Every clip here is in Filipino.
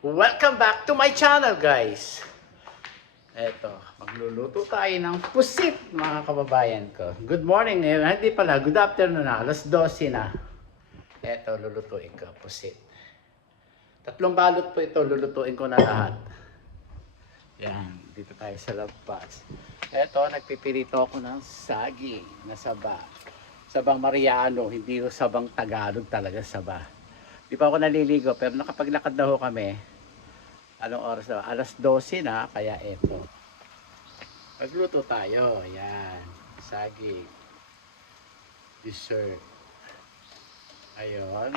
Welcome back to my channel, guys. Eto, magluluto tayo ng pusit, mga kababayan ko. Good morning, hindi pala, good afternoon na, alas 12 na. Eto, lulutuin ko, pusit. Tatlong balot po ito, lulutuin ko na lahat. Yan, dito tayo sa labas. Eto, nagpipirito ako ng saging na saba. Sabang Mariano, hindi yung sabang Tagalog talaga saba. Di pa ako naliligo, pero nakapaglakad na ho kami. Anong oras na? Alas 12 na, kaya eto. Magluto tayo. Yan. Saging. Dessert. Ayun.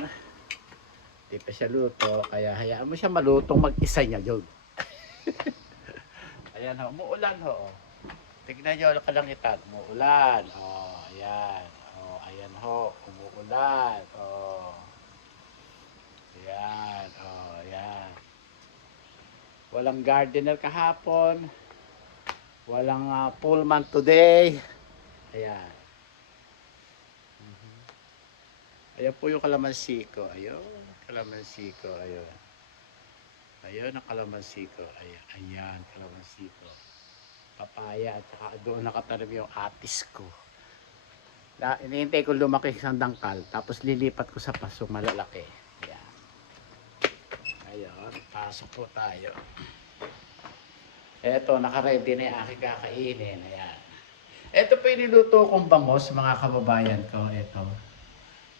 Di pa siya luto, kaya hayaan mo siya malutong mag-isa niya yun. Ayan ho, umuulan ho. Tignan nyo ang kalangitan. Umuulan. Oh, ayan. Oh, ayan ho, umuulan. Oh. Ayan. Oh, ayan. Walang gardener kahapon. Walang pullman today. Ayan. Ayan po yung kalamansi ko. Ayun, kalamansi ko. Ayun. Ayun ang kalamansi ko. Ayan, ayan kalamansi ko. Papaya at saka doon nakatanim yung atis ko. Iniintay ko lumaki isang dangkal. Tapos lilipat ko sa paso malalaki. Ayan. Ayun, pasok po tayo. Eto, naka-ready na yung aking kakainin. Ayan. Ito po yung niluto kong bangos, mga kababayan ko. Ito.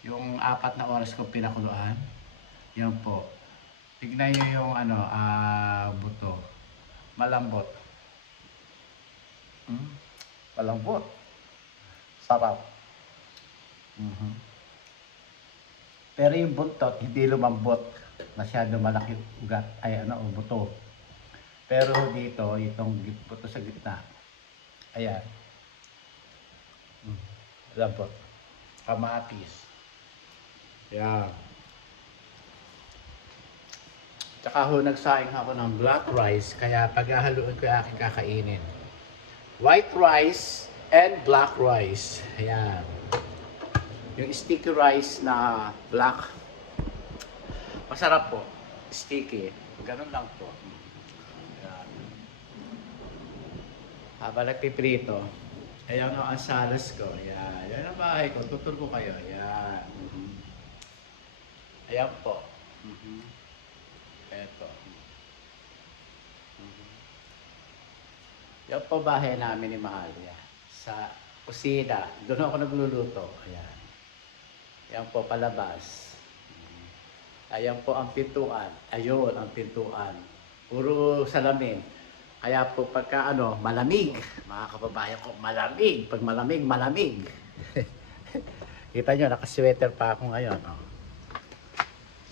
Yung 4 na oras kong pinakuluan. Yan po. Tignan nyo yung buto. Malambot. Malambot. Sarap. Pero yung buntot, hindi lumambot. Masyado malaki ugat. Ay, buto. Pero dito, itong buto sa gitna. Ayan. Lambot. Kamatis. Ayan. Tsaka ho, nagsaing ako ng black rice, kaya paghahaluin ko yung aking kakainin. White rice and black rice. Ayan. Yung sticky rice na black. Masarap po. Sticky. Ganun lang po. Ayan. Habang nagpiprito, ayan ang salas ko. Ayan. Ayan ang bahay ko. Tutur ko kayo. Ayan. Ayan po. Eto. Yan po bahay namin ni Mahal. Yan. Sa kusina. Doon ako nagluluto. Ayan. Yan po palabas. Ayan po ang pintuan. Ayun ang pintuan. Puro salamin. Kaya po pagka malamig. Mga kababayan ko, malamig. Pag malamig, malamig. Kita nyo, nakasweater pa ako ngayon. Oh.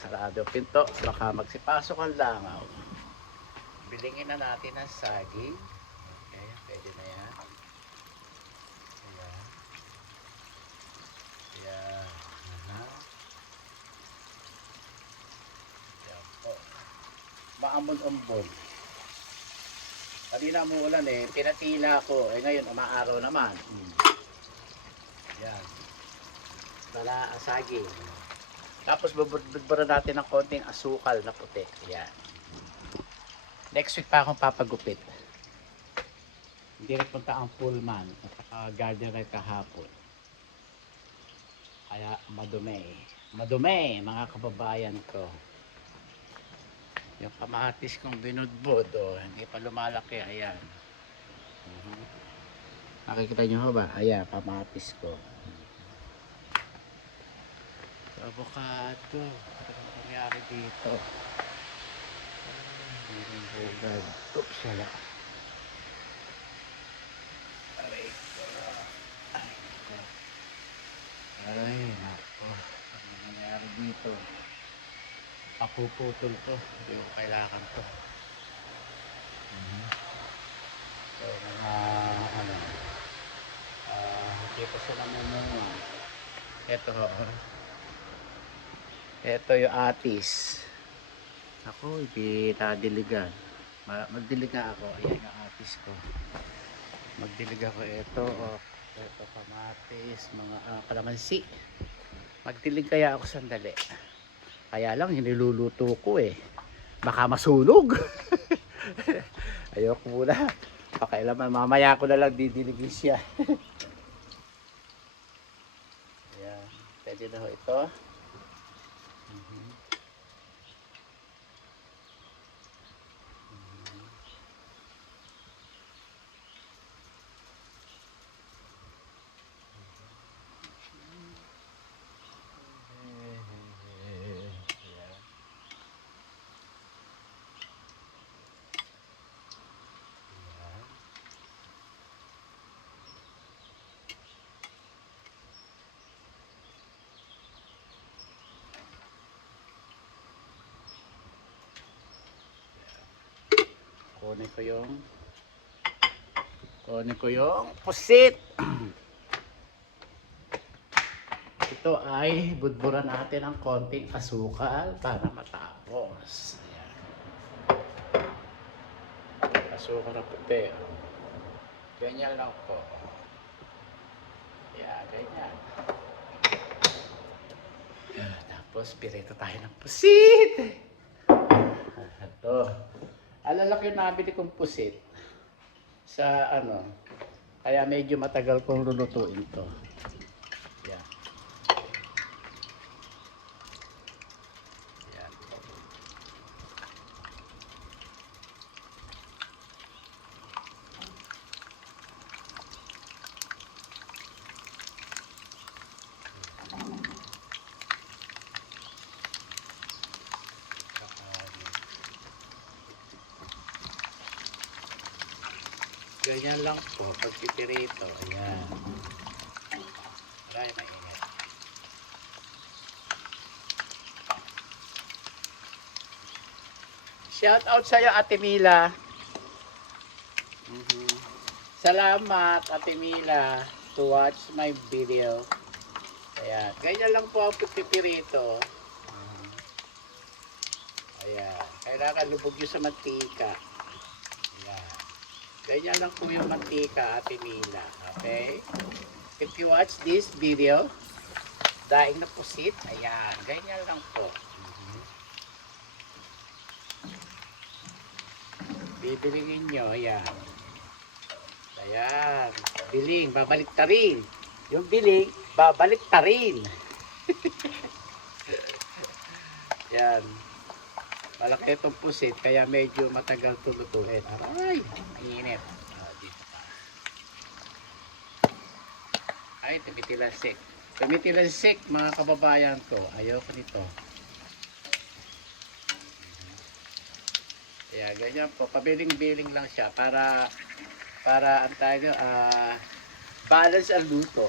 Sarado pinto. Baka magsipasok ang langaw. Bilingin na natin ang saging. Okay, pwede na yan. Ayan. Ayan. Ayan po. Maambon-ambon. Kanina mo ulan pinatila ko. Ngayon, umaaraw naman. Ayan. Bala saging. Tapos bubura natin ng konting asukal na puti. Ayan. Next week pa akong papagupit. Hindi rin punta ang pullman at saka gardener kahapon. Kaya madumi. Madumi, mga kababayan ko. Yung kamatis kong binudbod, hindi pa lumalaki. Ayan. Nakikita nyo ba? Ayan, kamatis ko. Avocado. Ano nangyari dito? Meron bugad. Oops, wala. Aray ko. Aray, nako. Ano nangyari dito? Papuputol to. Hindi ko kailangan to. So, hindi ko sila namunga. Ito ho. Ito yung atis. Ako, hindi nadiligan. Magdiliga ako. Ayan yung atis ko. Magdiliga ko ito. Ito kamatis, mga kalamansi. Magdilig kaya ako sandali. Kaya lang, hiniluluto ko Baka masunog. Ayoko muna. Pakailaman, mamaya ko na lang didilibin siya. Ayan, pwede na ho ito. Kunin ko yung pusit. Ito ay budburan natin ng konting asukal para matapos. Ayan. Asukal na puti. Ganyan lang po. Ayan, ganyan. Tapos pirito tayo ng pusit. Ito. Alalaki yung nabili kong pusit sa ano, kaya medyo matagal kong lulutuin to. Yan. Yan. Ganyan lang po pag pipirito. Ayan. Maray, mainit. Shout out sa'yo, Ate Mila. Salamat, Ate Mila, to watch my video. Ayan. Ganyan lang po ang pipirito. Ayan. Kailangan lubog yun sa mantika. Ayan. Ganyan lang po yung mantika, Ate Mila. Okay? If you watch this video, daing na pusit, ayan. Ganyan lang po. Bibilingin nyo, ayan. Ayan. Biling, babalik ta rin. Yung biling, babalik ta rin. Ayan. Malaki itong pusit, kaya medyo matagal tulutuin. Aray, mainit. Dito pa. Ay, tumitilasik. Tumitilasik, mga kababayan ko. Ayoko nito. Ayan, ganyan po. Pabiling-biling lang siya para ang tayo, balance ang luto.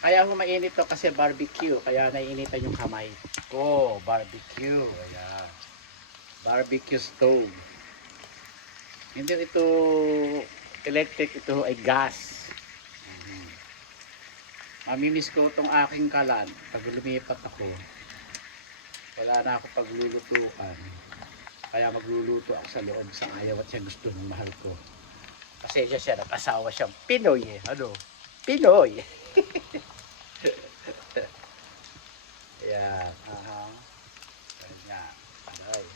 Kaya humainit to kasi barbecue, kaya naiinitan yung kamay. Oh, barbecue. Ayan. Barbecue stove. Hindi ito electric, ito ay gas. Mamimiss ko itong aking kalan pag lumipat ako. Wala na ako paglulutukan. Kaya magluluto ako sa loob sa ayaw at siya gusto ng mahal ko. Kasi siya nag-asawa siyang Pinoy eh. Ano? Pinoy! Ayan. Ganyan. Aray.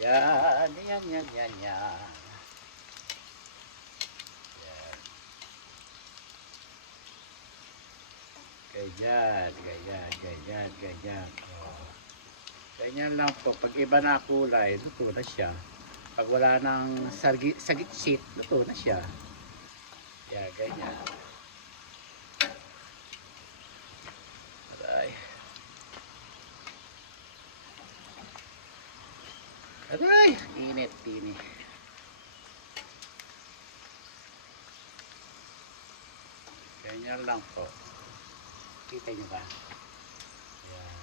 Yan. Yan. Yan. Ganyan. Oh. Ganyan lang po. Pag iba na kulay, luto na siya. Pag wala ng sagitsit, luto na siya. Yan, ganyan. Aray, init. Ganyan lang po. Kita nyo ba? Ayan.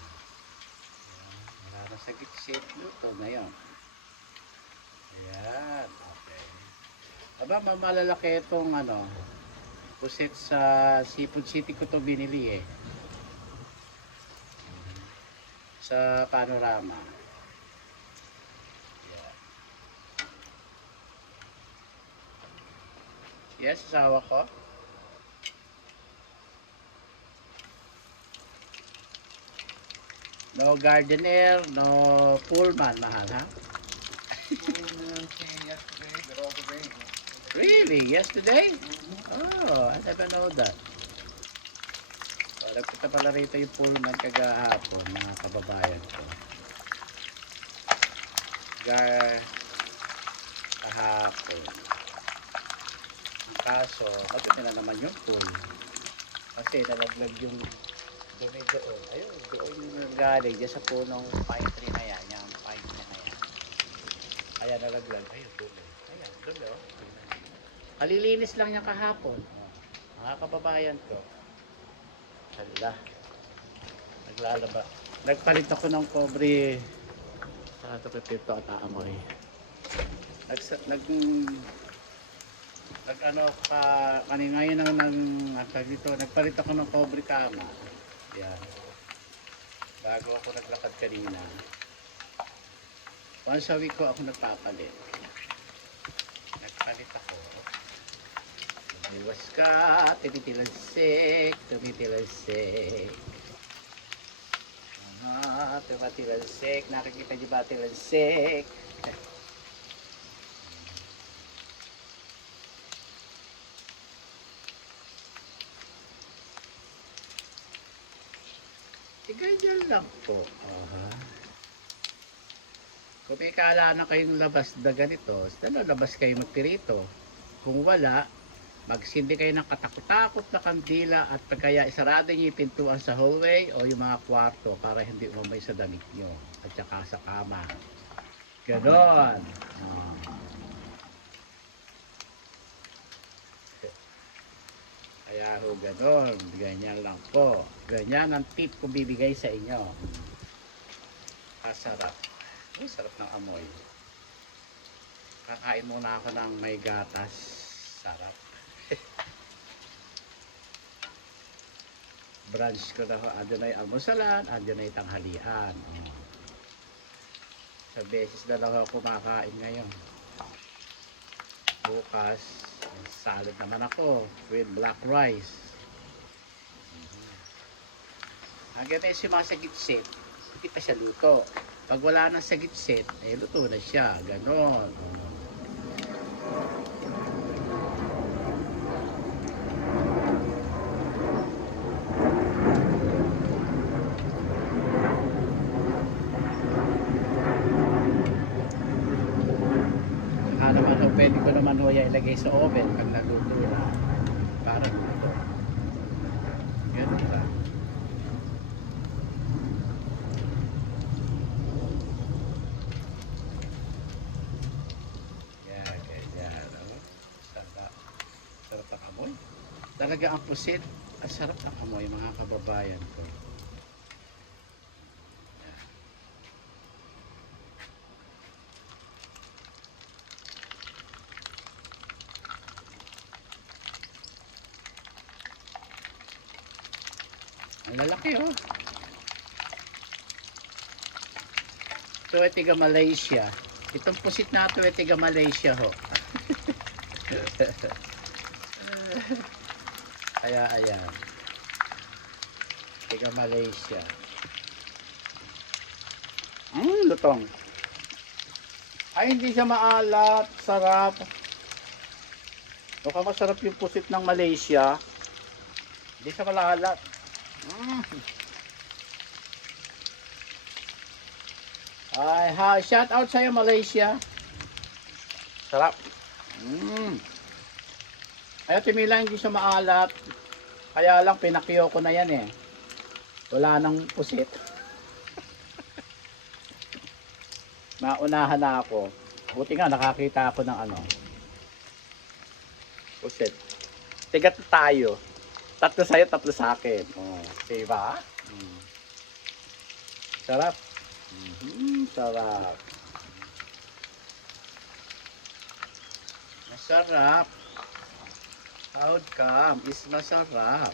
Wala na sa gitsit. Luto na yun. Ayan. Okay. Aba, malalaki itong pusit sa Seafood City ko ito binili eh. Sa Panorama. Ayan. Yes, asawa ko. No gardener, no pullman, mahal ha? Yesterday, but all the rain. Really? Yesterday? Oh, I never know that. Oh, nagpunta pala rito yung pullman kagahapon, mga kababayan ko. Kahapon. Ang kaso, matindi na naman yung pool. Kasi nalaglag yung dumi doon. Ayun, doon yung galing dyan sa punong pine tree na yan. Yung pine tree na yan. Kaya nalaglag. Ayun, dumi. Ayan, dumi oh. Kalilinis lang niya kahapon. Oh, mga kababayan ko. Hala. Naglalaba. Nagpalit ako ng cobre sa ito pepito at aamoy. Nag ano pa kanina ngayon dito, nagpalit ako ng cobre kama. Yan. Bago ako naglakad kanina. Once a week ko ako nagpapalit. Nagpalit ako. Iwas ka, tumitilansik, tumitilansik. Tumitilansik, nakikita niyo ba tilansik? Ganyan lang po. Kung may kala na kayong labas na ganito, labas kayo magtirito. Kung wala, magsindi kayo ng katakot-takot na kandila at kaya isarado niyo yung pintuan sa hallway o yung mga kwarto para hindi umamay sa damit nyo at saka sa kama. Ganon. Kaya ho ganon. Ganyan lang po. Ganyan ang tip ko bibigay sa inyo. Sarap. Ay, sarap ng amoy. Kakain muna ako ng may gatas. Sarap. Brunch ko na ho. Andyan na yung almusalan. Andyan na yung tanghalian. Sa beses na lang ako kumakain ngayon. Bukas, salad naman ako with black rice. Hanggang may sumasagitsit, hindi pa siya luto. Pag wala nang sagitsit, ay luto na siya. Ganon. Pwede ko naman ho ilagay sa oven pag naluto na para luto. Ganun ba? Yan, ganyan. Sarap. Sarap ang amoy. Talaga ang pusit. Sarap ang amoy mga kababayan ko. Ang lalaki oh. Ito ay tiga Malaysia. Itong pusit na ito ay tiga Malaysia ho. Kaya ayan. Tiga Malaysia. Lutong. Ay hindi siya maalat. Sarap. Mukhang masarap yung pusit ng Malaysia. Hindi siya malalat. Ay, shout out sa'yo Malaysia. Sarap. Ay, timila hindi siya maalat. Kaya lang pinakyo ko na yan eh. Wala nang pusit. Naunahan na ako. Buti nga nakakita ako ng ano. Pusit. Tigat tayo. Tatlo sa'yo, tatlo sa akin. Oh, diba? Sarap. Sarap. Masarap. Outcome is masarap.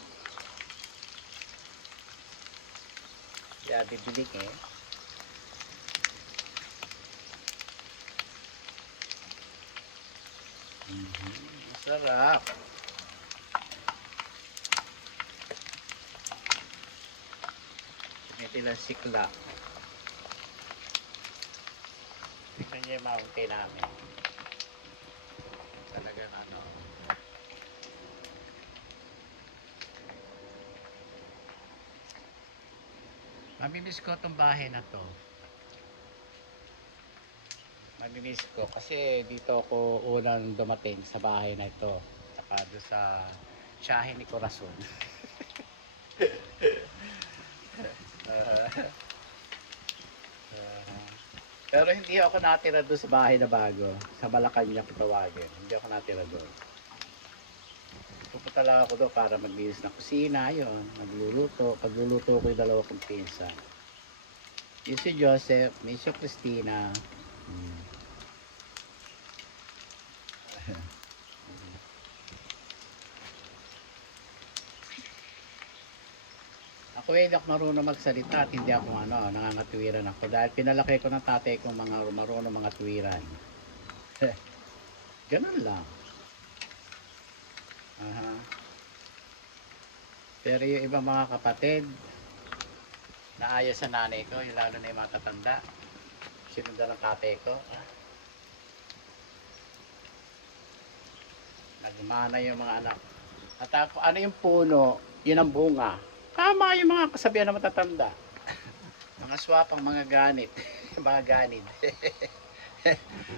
Kaya bibiling eh. Masarap. Ito lang sikla. Tingnan niyo yung mountain namin. Talagang ano. Mamimiss ko itong bahay na to. Mamimiss ko kasi dito ako unang dumating sa bahay na ito. Saka doon sa tiyahe ni Corazon. Pero hindi ako natira doon sa bahay na bago. Sa Malacanang tawagin. Hindi ako natira doon. Pupunta lang ako doon para maglinis ng kusina. Yun, magluluto. Pagluluto ko yung dalawa kong pinsan. Yung si Joseph, may si Christina. Hmm. Ako hindi ako marunong magsalita at hindi ako nangangatwiran ako. Dahil pinalaki ko ng tatay ko mga marunong mga tuwiran. Ganun lang. Aha. Pero yung ibang mga kapatid, naayos sa nanay ko, yung lalo na yung mga tatanda. Sinundan ng tatay ko. Nagmana yung mga anak. At ako, ano yung puno, yun ang bunga. Tama yung mga kasabihan ng matatanda. Mga swapang, mga ganit. Mga ganid.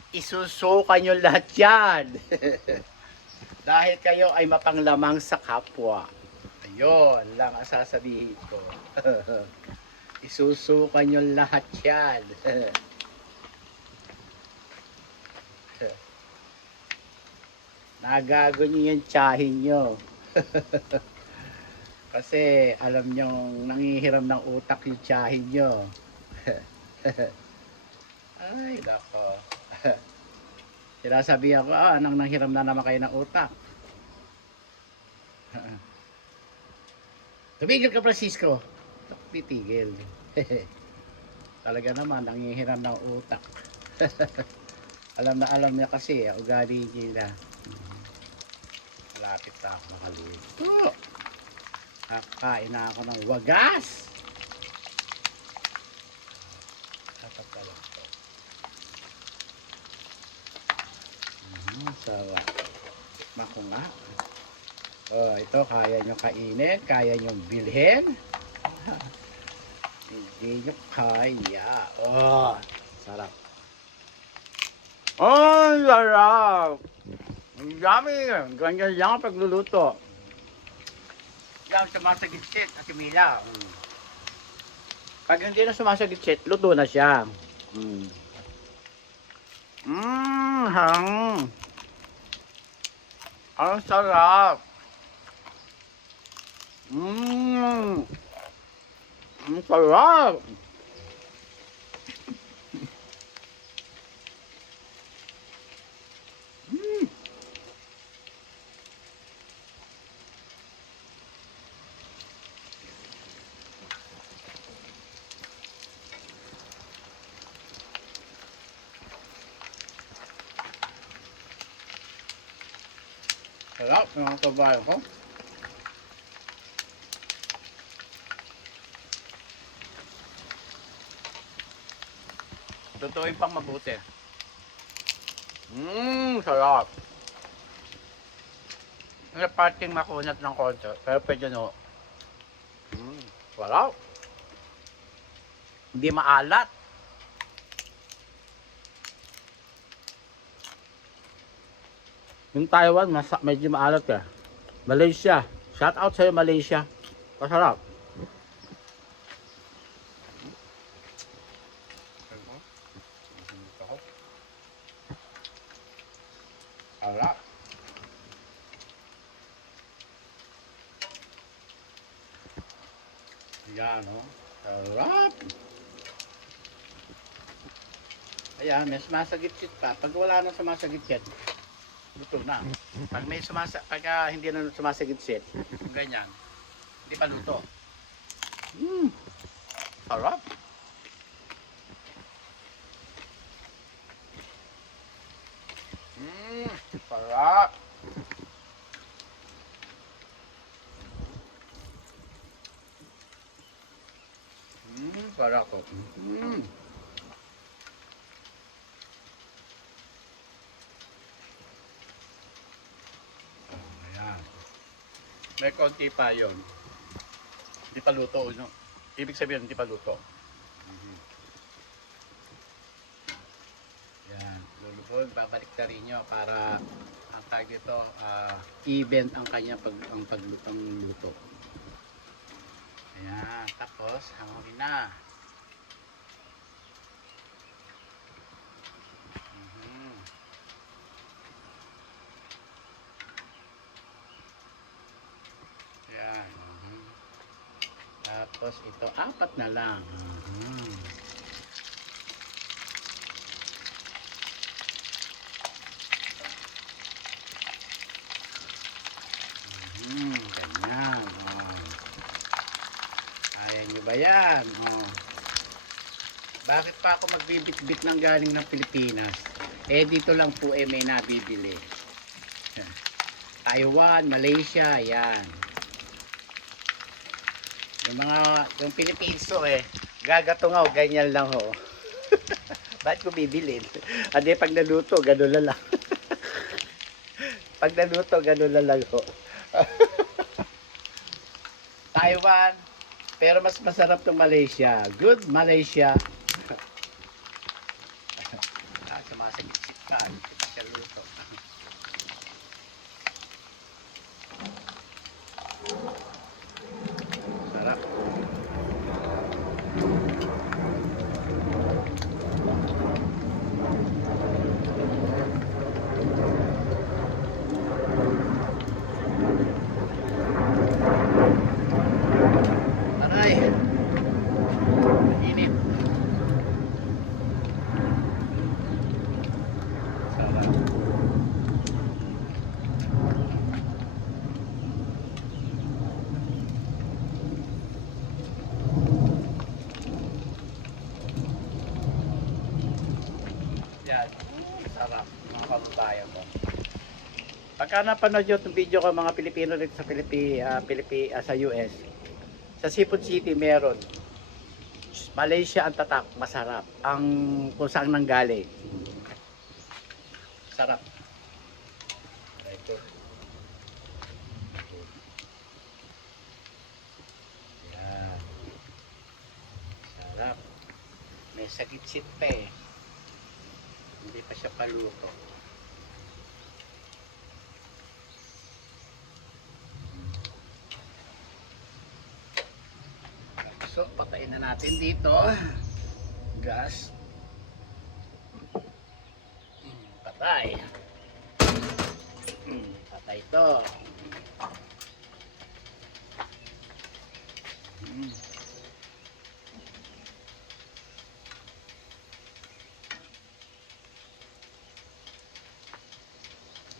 Isusukan nyo lahat yan. Dahil kayo ay mapanglamang sa kapwa. Ayun lang ang sasabihin ko. Isusukan nyo lahat yan. Nagago nyo yung tiyahin nyo. Kasi alam nyo nangihiram ng utak yung tiyahin nyo. Ay, nako. Sinasabihan ko, nang nanghiram na naman kayo ng utak. Tumigil ka, Francisco. Titigil. Talaga naman, nangihiram ng utak. Alam niya kasi, ugali nila. Malapit na ako makalito. Kakain na ako ng wagas. Tatak ka lang to. Sarap. Tikman ko nga. Oh, ito kaya nyo kainin, kaya nyo bilhin. Hindi nyo kaya. Oh, sarap. Oh, sarap. Ang dami. Ganyan lang ang pagluluto. Lang sumasagitsit at Mila. Pag hindi na sumasagitsit, luto na siya. Hang. Ang sarap. Ang sarap. Sarap ng kabayo ko. Tutuin pang mabuti. Sarap. May parting makunat ng konti, pero pwede no. Sarap. Hindi maalat. Yung Taiwan, medyo maalat eh. Malaysia. Shout out sa'yo, Malaysia. Masarap. Sarap. Yan, no? Sarap. Ayan, may sumasagit-sit pa. Pag wala nang sumasagit-sit, luto na. Pag may hindi na sumasagit-sit, ganyan, hindi pa luto. Sarap. Sarap. Sarap po. May konti pa yun. Hindi pa luto, no? Ibig sabihin, hindi pa luto. Yan. Lulubog, babalik na rin nyo para ang tag ito, even ang kanyang paglutang luto. Ayan. Tapos, hangin na. Yan. Tapos ito, apat na lang. Ganyan. Kaya nyo ba yan? Bakit pa ako magbibit-bit ng galing ng Pilipinas? Dito lang po may nabibili. Taiwan, Malaysia, yan. Yung Pilipinso gagatungaw, ganyan lang ho. Bakit ko bibilin? Adi pag naluto, gano'n na lang. Pag naluto, gano'n na lang ho. Taiwan, pero mas masarap ng Malaysia. Good Malaysia. Sumasagit-sit ka. Hindi siya luto. Sarap. Aray. Init. Sarap. Yan. Sarap. Mga kababayan ko. Pagka napanood yung video ko mga Pilipino dito sa sa US, sa Seafood City meron. Malaysia ang tatak, masarap. Ang kung saan nanggaling. Sarap. Ito. Yan. Sarap. May sagitsit pa Hindi pa siya paluto. So, patayin na natin dito. Gas. Patay. Patay ito.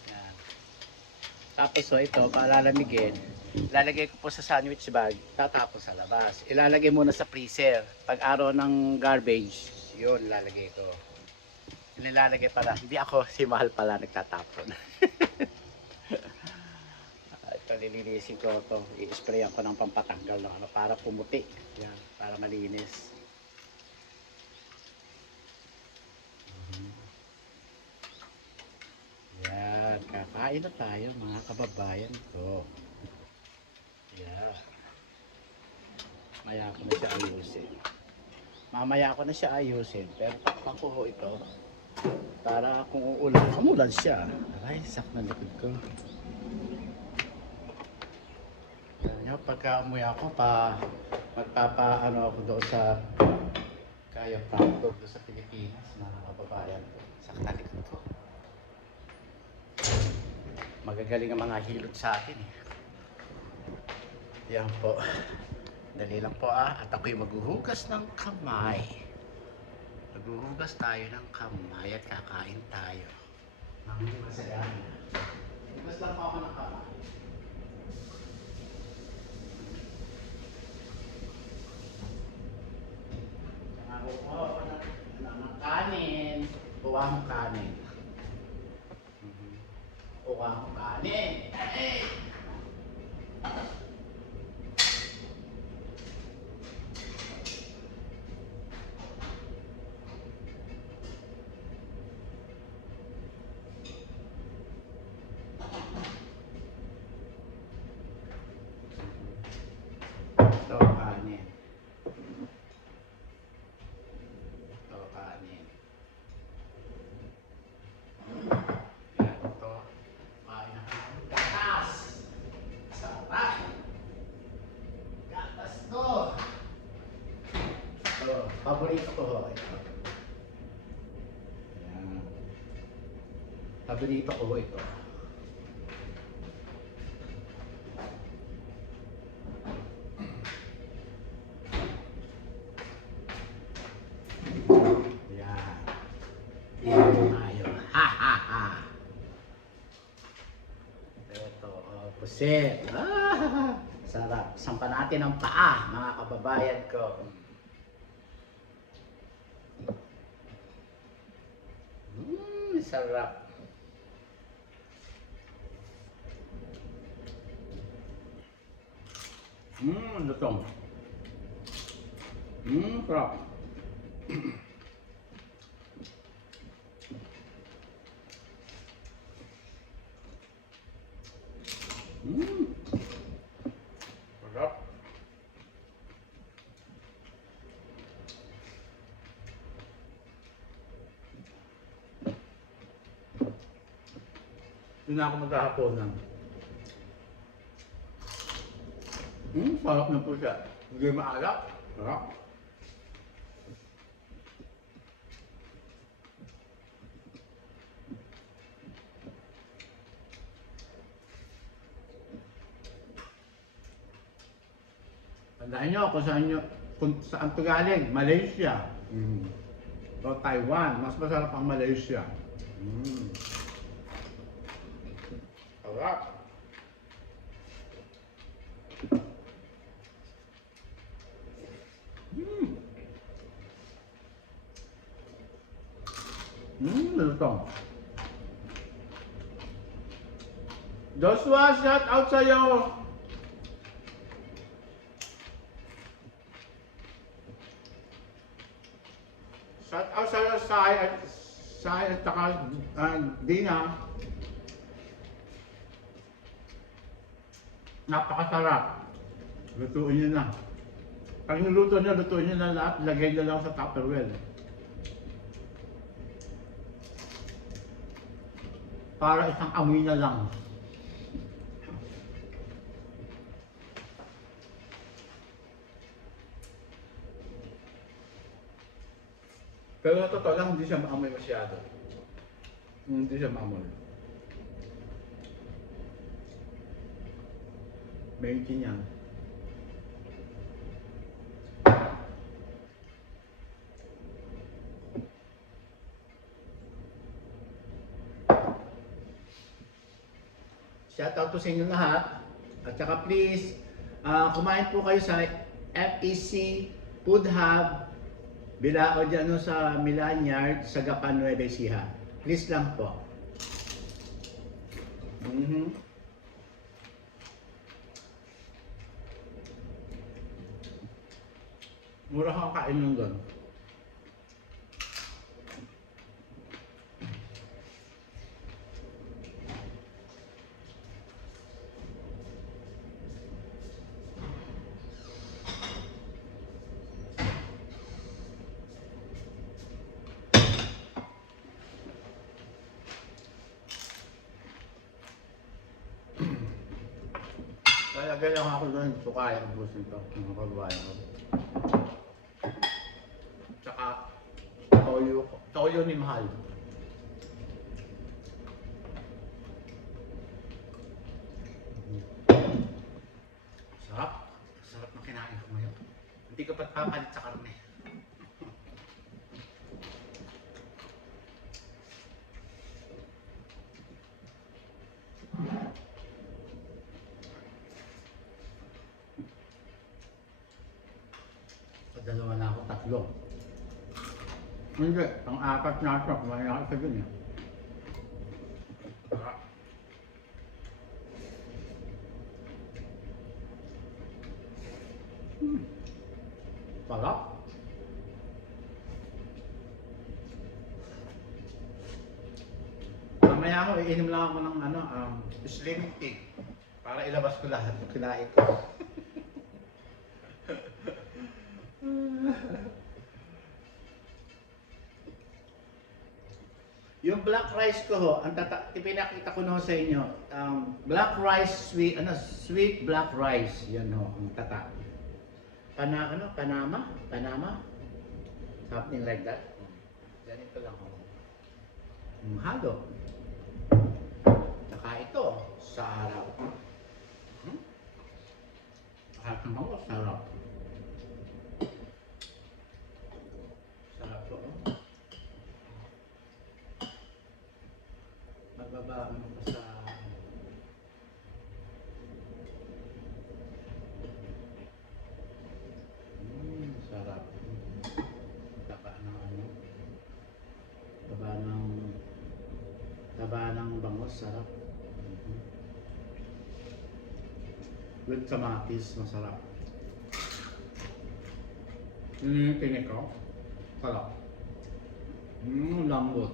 Yan. Tapos ito, palalamigin. Ilalagay ko po sa sandwich bag, tatapos sa labas. Ilalagay muna sa freezer. Pag araw ng garbage, yun ilalagay ko. Nilalagay pala. Hindi ako, si Mahal pala nagtatapon. Ito, lilinisin ko ito. I-sprayan ko ng pampatanggal ng para pumuti. Yan, para malinis. Yan, kakain na tayo mga kababayan ko. Yeah. Mamaya ko na siya ayusin. Mamaya ko na siya ayusin. Pero takpan ko ho ito. Para kung uulan, umulan siya. Aray, sak na likod ko. Yan nyo, pagka umuwi ako, magpapaano ako doon sa chiropractor doon sa Pilipinas, mga kababayan ko. Sak na likod ko. Magagaling ang mga hilot sa atin Yan po. Dali lang po At ako'y maghuhugas ng kamay. Maghuhugas tayo ng kamay at kakain tayo. Maghuhugas yan. Hugas lang po ako ng kamay. Ako po, ng kanin. Kuha mo kanin. Kuha mo kanin. Hey! paborito ko ho. Ito. Ayan. Paborito ko ho ito. Ayan. Ayan tayo. Ha ha ha. Ito, pusit. Ah, sarap. Sampan natin ang paa, mga kababayan ko. Sarap. Lutong. Sarap. Sarap. Hindi na ako maghahaponan. Sarap na po siya. Hindi maalat. Sarap. Tandaan nyo kung saan ito galing. Malaysia. O Taiwan. Mas masarap ang Malaysia. Sarap. Lutong. Joshua, shout out sa'yo! Shout out sa'yo, Sai at saka Dina. Napakasarap. Lutuin nyo na. Pag niluto nyo, lutuin nyo na lahat. Lagay nyo lang sa Tupperware. Para isang amoy na lang. Pero sa totoo lang, hindi siya maamoy masyado. Hindi siya maamoy. Maintin yan. Shout out to sa inyo lahat. At saka please, kumain po kayo sa FEC Food Hub Bilao dyan sa Milanyard, sa Gapan, Nueva Ecija. Please lang po. Mura kang kain nun doon. Kaya lang ako doon, sukaya ang busin to, mga kababayan ko. Tsaka, toyo ni Mahal. Sarap. Sarap na kinain ko ngayon. Hindi ka ba't papalit sa karne? Dalawa na ako, tatlo. Hindi, ang apat na ako, kumain ako isa dun eh. Sarap. Mamaya ako, iinom lang ako ng slimming tea para ilabas ko lahat ng kinain ko. Yung black rice ko ho, ang ipinakita ko no sa inyo, black rice, sweet black rice, yan ho, ang tata. Panama? Something like that. Ganito lang ako. Halo. Saka ito, sarap. Sarap ng bangus, sarap. Sarap to. Magbaba mo pa sa sarap. Taba ng ano? Taba ng bangus, sarap. With kamatis, masarap. Tinik ko. Sarap. Lambot.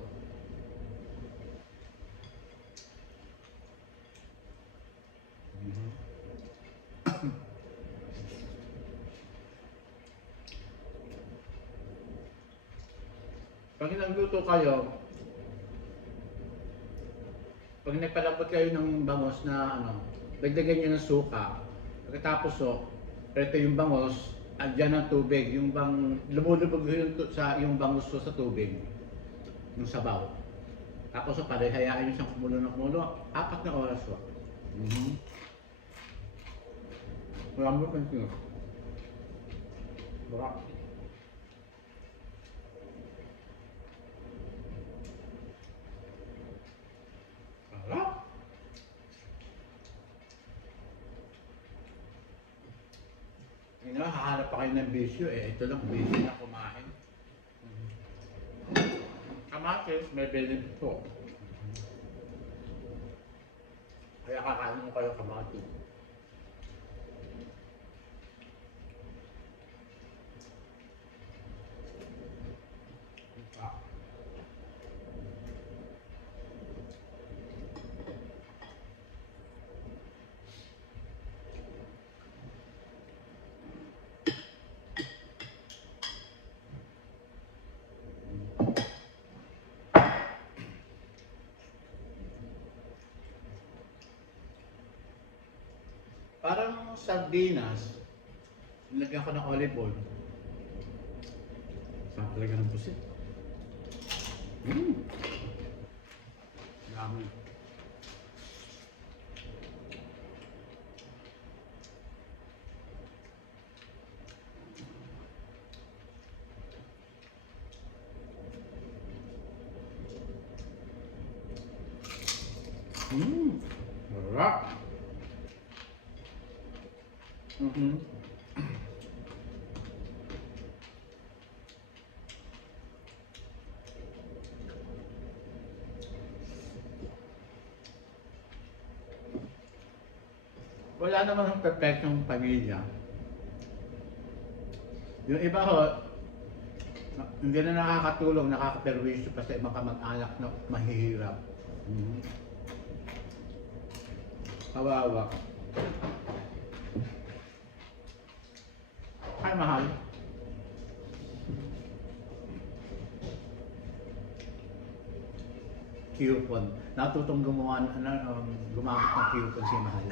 Pag nagluto kayo, pag nagpalabot kayo ng bangus na ano, dagdagan nyo ng suka. Pagkatapos ito yung bangus, andyan ang tubig, yung lumulubog yung bangus sa tubig, yung sabaw. Tapos hayaan nyo siyang kumulo ng kumulo, 4 na oras . Malambot ng sino. Sarap. Sarap. Hahanap pa kayo ng bisyo ito lang bisyo na kumain. Kamatis, may benefit po. Kaya kakain mo kayo kamatis. Parang sardinas, nilagyan ko ng olive oil. Sarap talaga ng pusit. Yummy. Sarap. Wala naman ang perfectong pamilya. Yung iba hindi na nakakatulong, nakakaperwisyo pa sa ibang kamag-anak na mahihirap. Kawawa. Ay, mahal. Coupon. Natutong gumamit ng coupon si mahal.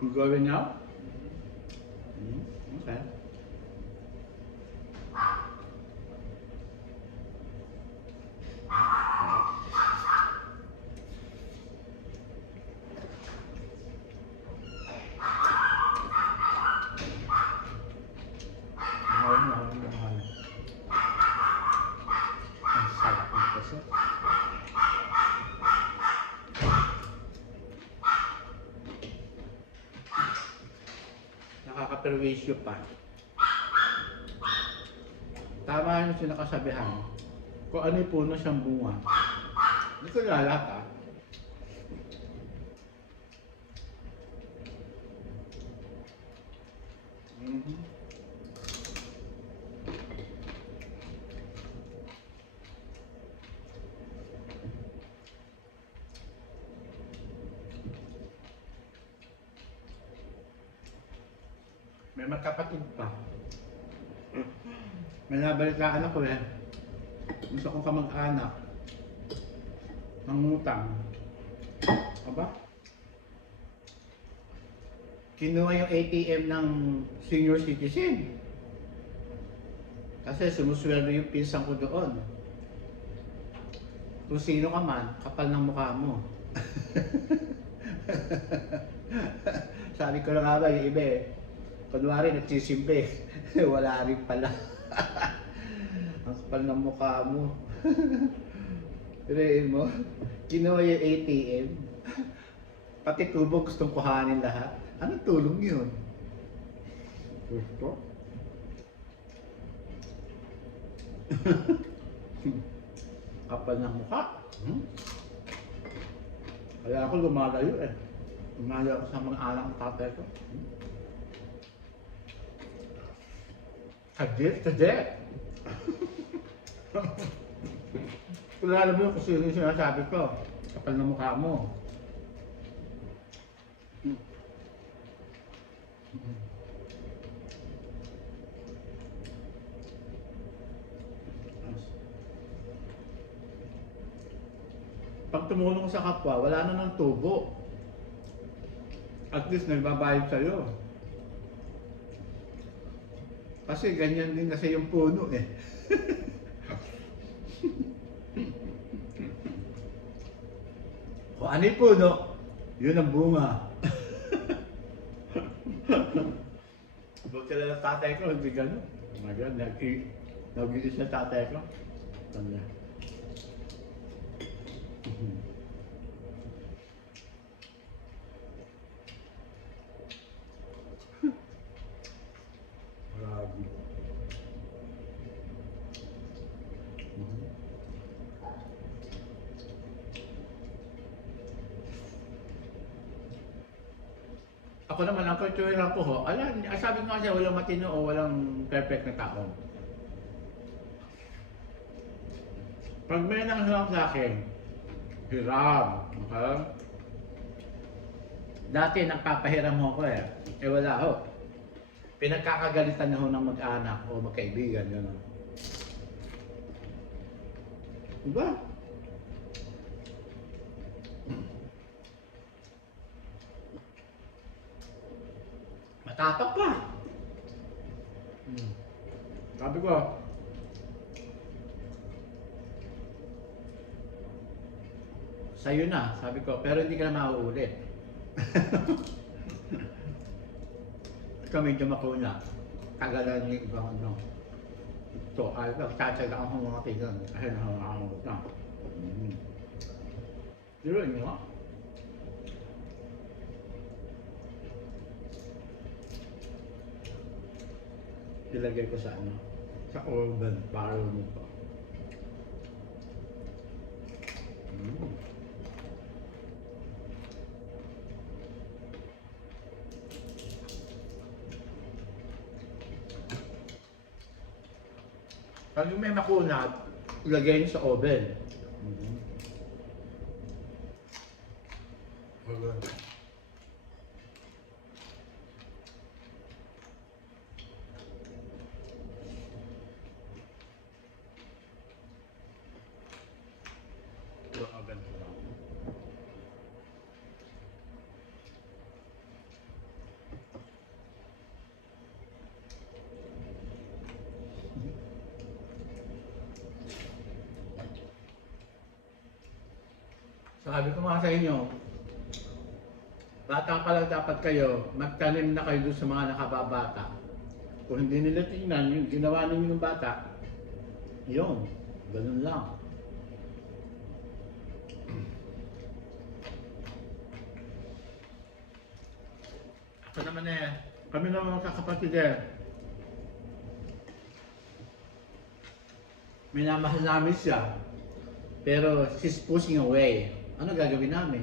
You going now? Okay. Mahal. Ang sarap ng pusit. Nakakaperwisyo pa. Tama yung sinakasabihan. Kung ano yung puno siyang bunga. Hindi ko lalata. May magkapatid pa. May nabalitaan ako Gusto kong kamag-anak. Nangutang. Aba? Kinuha yung ATM ng senior citizen. Kasi sumusweldo yung pinsan ko doon. Kung sino ka man, kapal ng mukha mo. Sabi ko na nga ba, yung iba eh. Kunwari, nagsisimbi. Wala rin pala. Ang kapal ng mukha mo. Tirayin mo, kinuha yung ATM. Pati tubo gustong kuhanin lahat. Anong tulong yun? Gusto? Kapal ng mukha. Kaya ako lumalayo eh. Lumalayo ako sa mga anak ng tatay ko. Kadit. Kung alam mo kung sino yung sinasabi ko, kapal ng mukha mo. Pag tumulong sa kapwa, wala na ng tubo. At least nagbabayad sa'yo. Kasi ganyan din kasi yung puno eh. Kung ano yung puno, yun ang bunga. Buti na lang tatay ko, hindi gano'n. Oh my God, nag-iis na tatay ko. Tanda. Grabe. Ako naman, ang kultura ko ho, sabi nga siya, walang matino o walang perfect na tao. Pag may nanghiram sa akin, hiram, okay? Dati nagpapahiram mo ko eh, wala ho. Pinagkakagalitan na ho ng mag-anak o magkaibigan, gano'n. Diba? Matapang pa. Sabi ko, sa'yo na, sabi ko, pero hindi ka na mauulit. Ikaw medyo makuna. Tagalan yung ibang ano. Ito, ay, tatsagaan ko mga tigan. Kasi nakakangot na. Dilo nyo nga. Ilagay ko sa ano, sa oven para lumito. Pag yung may makunat, ilagay nyo sa oven. Sabi ko nga sa inyo, bata pa lang dapat kayo, magtanim na kayo doon sa mga nakababata. Kung hindi nila tingnan yung ginawa ninyo ng bata, yun, ganun lang. Ako naman eh, kami naman mga kakapatid eh. Minamahal namin siya, pero she's pushing away. Ano gagawin namin?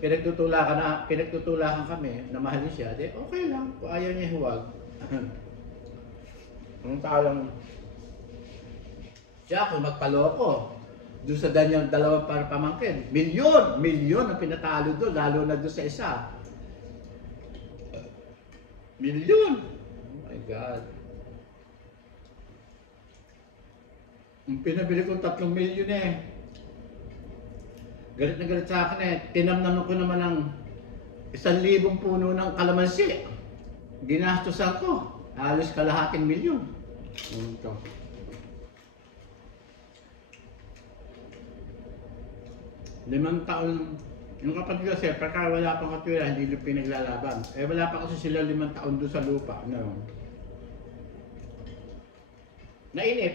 Pinagtutulakan kami na mahalin siya, di okay lang. Kung ayaw niya huwag. Ang talang siya kung magpaloko doon sa dalawang para pamangkin. Milyon ang pinatalo doon, lalo na doon sa isa. Milyon! Oh my God. Ang pinabili ko 3 milyon eh. Galit na galit sa akin eh. Tinamnam ko naman ng 1,000 puno ng kalamansi. Ginastosan ko. Halos kalahating milyon. Ito. Limang taon, yung kapatid kasi, pagka wala pang katwira, hindi nyo pinaglalaban. Eh wala pa kasi sila 5 taon doon sa lupa. Ano? Nainip.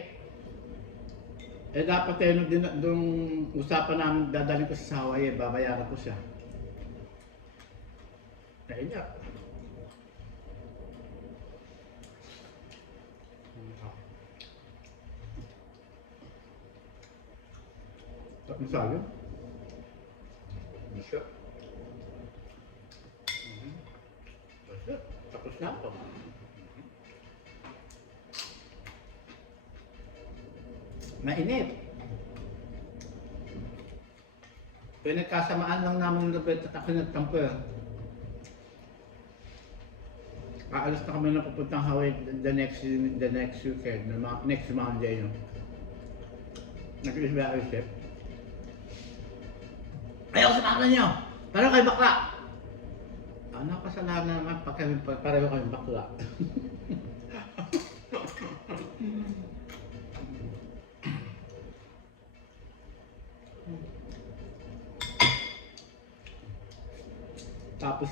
Eh dapat eh, nung usapan namin, dadalhin ko sa Hawaii, babayaran ko siya. Nainip. Tapos sabi? Masya. Masya. Tapos na ako. Mainit. Pinagkasamaan lang namin ng lupit at ako nagtampo. Aalis na kami na pupuntang Hawaii the next weekend, next Monday. No? Nag-isip. Ayaw sa mga niyo! Pareho kayo bakla! Ano kasalanan naman pag pareho kayong bakla? Tapos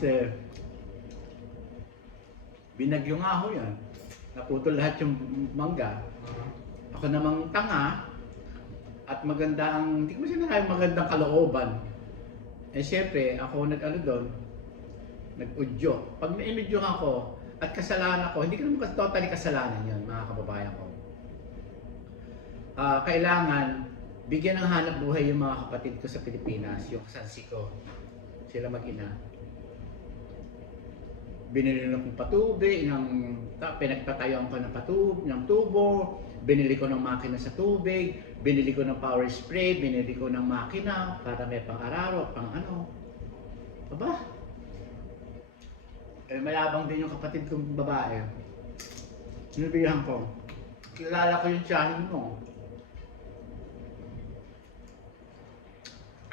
binagyo nga ako yan. Naputol lahat yung mangga. Ako namang tanga. At maganda ang, hindi ko sinasabi magandang kalooban. Eh syempre, ako nag-ano doon, nag-udyo. Pag na-imidyo ako at kasalanan ko, hindi ko naman totally kasalanan yun, mga kababayan ko. Kailangan bigyan ng hanap buhay yung mga kapatid ko sa Pilipinas, yung kasansi ko. Sila mag-ina. Binili na kong patubig, pinagpatayuan ko ng tubo, binili ko ng makina sa tubig, binili ko ng power spray, binili ko ng makina para may pang-araro, pang ano. Aba? Eh, mayabang din yung kapatid kong babae. Sinabihan ko, kilala ko yung tiyahin mo.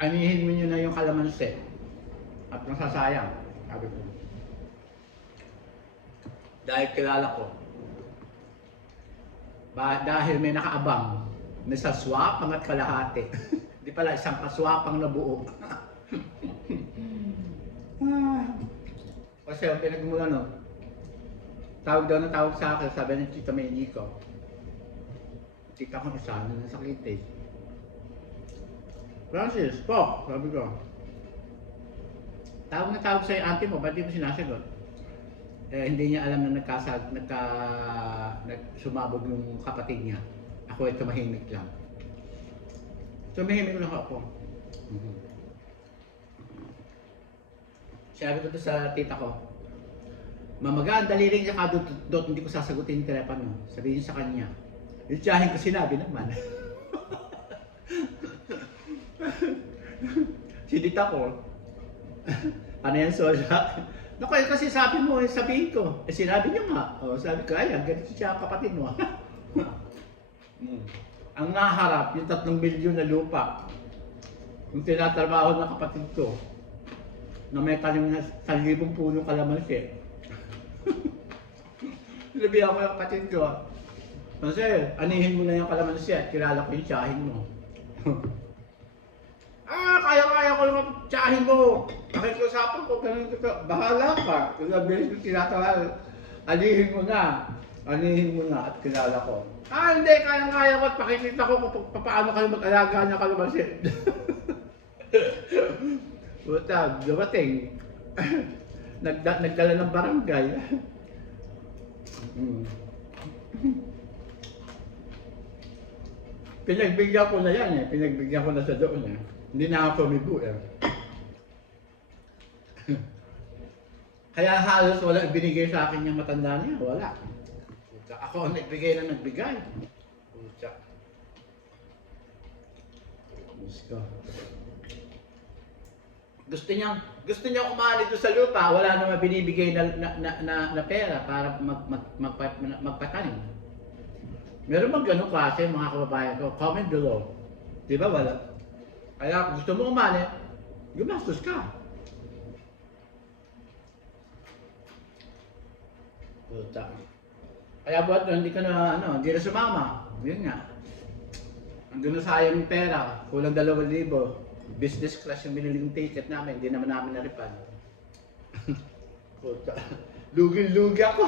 Anihin mo nyo na yung kalamansi at nasasayang, sabi ko. Dahil kilala ko. Dahil may nakaabang na sa swapang at kalahati. Hindi pala, isang kaswapang na buo. Kasi ang pinagmula no, tawag daw na tawag sa akin, sabi ng Tita Mayni ko. Tita ko isa, na nasakit eh. Francis, po, sabi ko. Tawag na tawag sa'yo auntie mo, ba't di mo sinasagot? Eh, hindi niya alam na sumabog yung kapatid niya. Ako ay tumahimik lang. Tumahimik lang ako. Sabi ko to sa tita ko, mamagaan, dali rin niya ka dot, hindi ko sasagutin yung telepono. Sabihin niyo sa kanya. Yung tiyahin ko sinabi naman. Si tita ko, ano yan, Soja? Naku, kasi sabi mo, sabihin ko. Eh, sinabi niyo nga. O, sabi ko, ayan, ganito siya kapatid mo. Ang naharap, yung 3 milyon na lupa. Yung tinatrabaho ng kapatid ko, na may tanim na 1,000 puno kalamansi. Sinabihan ko yung kapatid ko, kasi anihin mo na yung kalamansi at kilala ko yung tiyahin mo. Kaya ko naman tiyahin mo. Nakikiusapan ko, ganun ko. Bahala ka. Sabihin ko tinatawag, anihin mo na at kilala ko. Hindi, kaya ko at pakikita ko kung paano kayo mag-alaga niya kalamansi. Buta, dumating. Nagdala ng barangay. Pinagbigyan ko na yan eh. Pinagbigyan ko na sa doon eh. Hindi na ako pumigo eh. Kaya halos wala binigay sa akin yung matanda niya. Wala. Ako ang nagbigay na nagbigay. Gusto niya umali doon sa lupa, wala naman binibigay na pera para magpatanim. Meron bang ganun klase mga kababayan ko? Comment below. Di ba wala? Kaya kung gusto mo umali, gumastos ka. Puta. Kaya buhat doon, hindi ka na, hindi na sumama. Yun nga. Ang na sayang yung pera, kulang 2,000. Business class yung biniling ticket namin, hindi naman namin naripan. Puta. Lugi-lugi ako.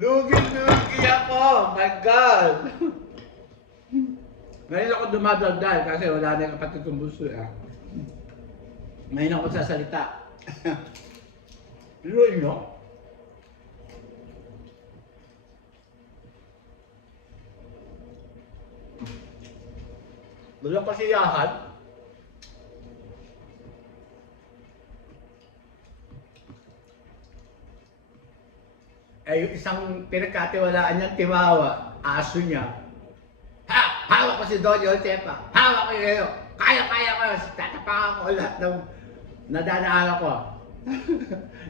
Lugi-lugi ako! My God! Ngayon ako dumadaldal kasi wala na yung kapatid kong buso. Ngayon ako sasalita. Luloy nyo? Walang kasiyahan. Eh, yung isang pinagkatiwalaan niyang timawa, aso niya. Ha! Hawak ko si Don Josefa! Hawak ko yun! Kaya ko! Tatapakan ko lahat ng nadadaanan ko.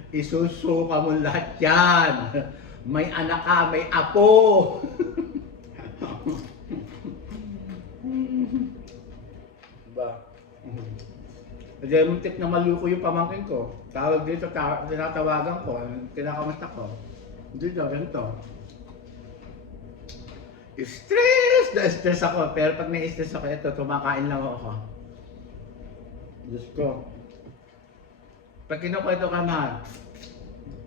Isusuka mo lahat yan! May anak ka, may apo! Diba? Kasi muntik na maluko yung pamangkin ko. Tawag dito, tinatawagan ko, kinakamusta ko. Dito, ganito. Stress na stress ako. Pero pag na-stress ako, ito, kumakain lang ako. Diyos ko. Pag kinukwento ka, mahal,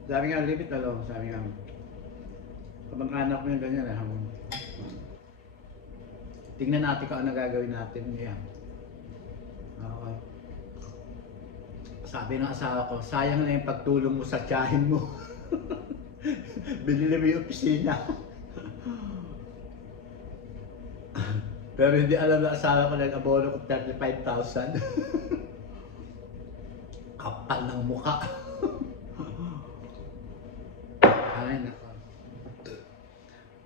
sabi nga, leave it alone. Sabi nga, kamag-anak mo yung ganyan. Tingnan natin kung ano gagawin natin niya. Okay. Sabi ng asawa ko, sayang na yung pagtulong mo sa tiyahin mo. Binili mo yung opisina. Pero hindi alam na asawa ko nag-abono ko 35,000. Kapal ng mukha. Ay, nako.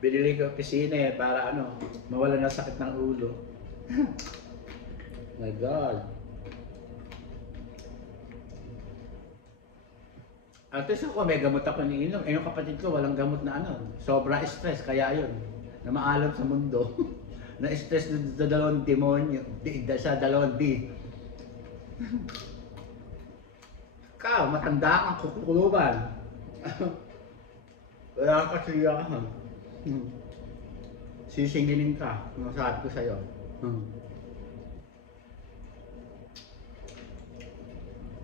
Binili ko opisina para mawala ng sakit ng ulo. My God. At least ako, may gamot ako niinom. Eh, yung kapatid ko, walang gamot na sobra stress, kaya yun. Na maalam sa mundo. Na-stress na dalawang demonyo, sa dalawang D. Ikaw, matanda kang kukuluban. Wala kang kasiyahan. Sisingilin ka, ang sabi ko sa'yo.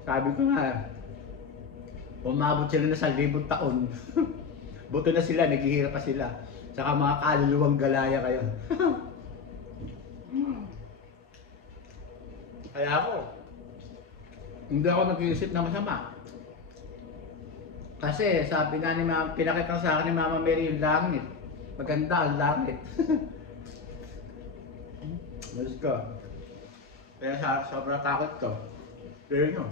Sabi ko nga, umabot sila na sa 1,000 taon. Buto na sila, naghihirap pa sila. Saka mga kaluluwang galaya kayo. Kaya ako, hindi ako nag-iisip na masama. Kasi sabi nga ni Mama, pinakita sa akin ni Mama Mary yung langit. Maganda ang langit. Mas ko. Kaya sobrang takot ko. Pero nyo.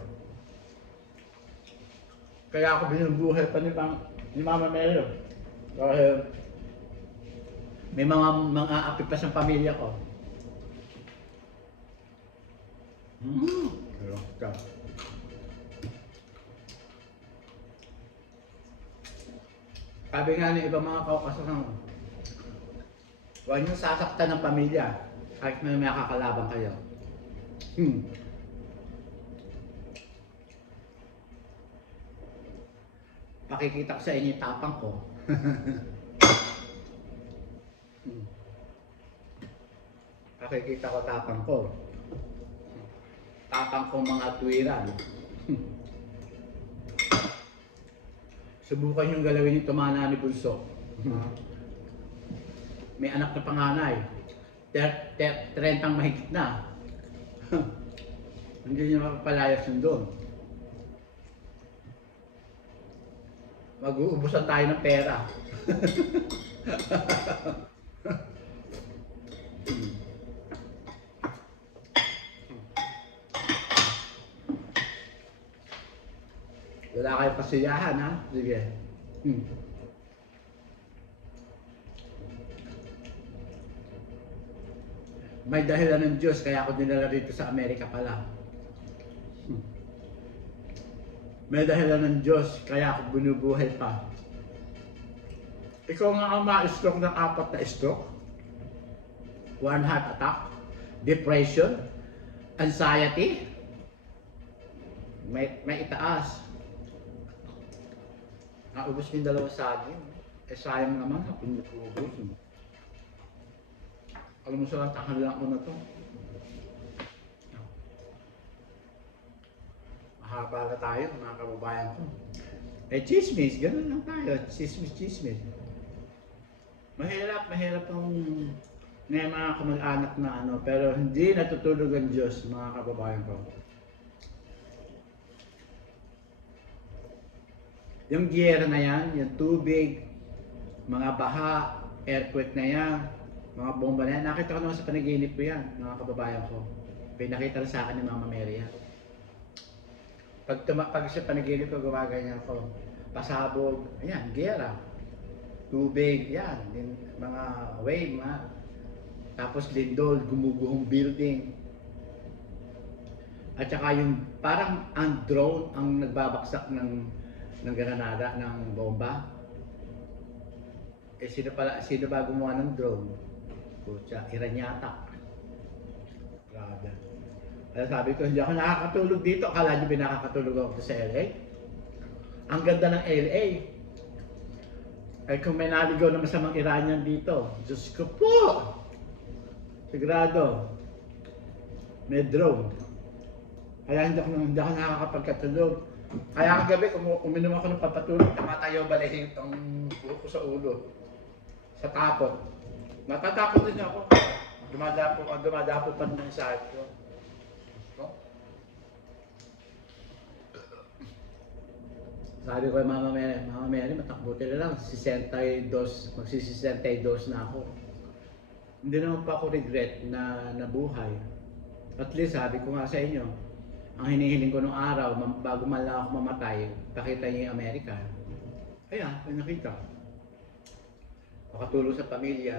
Kaya ako binubuhay pa ni Mama Mary. Dahil may mga api pa sa pamilya ko. Pero ka. Sabi nga ng ibang mga kaukasan, huwag niyong sasaktan ng pamilya kahit may kakalaban kayo. Pakikita ko sa inyo yung tapang ko. Pakikita ko tapang ko. Tapang ko mga tuwiran. Subukan yung galawin yung tumana ni Bunso. May anak na panganay. 30 mahigit na. Hindi niya mapapalayas yun doon. Mag-uubusan tayo ng pera. Wala kayong kasiyahan, ha? Sige. May dahilan ng Diyos, kaya ako dinala rito sa Amerika pala. May dahilan ng Diyos, kaya ako binubuhay pa. Ikaw nga ang ma-stroke ng 4 na stroke. 1 heart attack, depression, anxiety, may itaas. Naubos ko yung dalawang saging. Eh sayang naman, hindi ko ubos. Alam mo sa takalan ko na to. Mahaba na tayo, mga kababayan ko. Eh, chismis, ganun lang tayo. Chismis. Mahirap ang may mga kamag-anak na ano, pero hindi natutulog ang Diyos, mga kababayan ko. Yung giyera na yan, yung tubig, mga baha, earthquake na yan, mga bomba na yan, nakita ko naman sa panaginip ko yan, mga kababayan ko. Pinakita rin sa akin ni Mama Mary yan. Pag sa panaginip ko, gumaganyan ko. Pasabog, ayan, giyera. Tubig, yan, mga wave, tapos lindol, gumuguhong building. At saka yung parang ang drone ang nagbabaksak ng granada, ng bomba. Eh sino ba gumawa ng drone? Kutsa, Iran yata. Grabe. Kaya sabi ko, hindi ako nakakatulog dito. Akala niyo ba nakakatulog ako sa LA? Ang ganda ng LA. Eh kung may naligaw na masamang Iranian dito, Diyos ko po! Sigurado. May drone. Kaya hindi ako nakakapagkatulog. Kaya kagabi, uminom ako ng papatulog, tamatayo balahin ang buhok ko sa ulo. Sa takot. Natatakot din ako. Dumadapo pa ng sakit ko. No? Sabi ko kay Mama Mary, matakbuti na lang, 62, magsi-62 na ako. Hindi naman pa ako regret na nabuhay. At least sabi ko nga sa inyo, ang hinihiling ko nung araw, bago man lang ako mamatay, pakita niyo yung Amerika. Ayan, may nakita. Makatulong sa pamilya.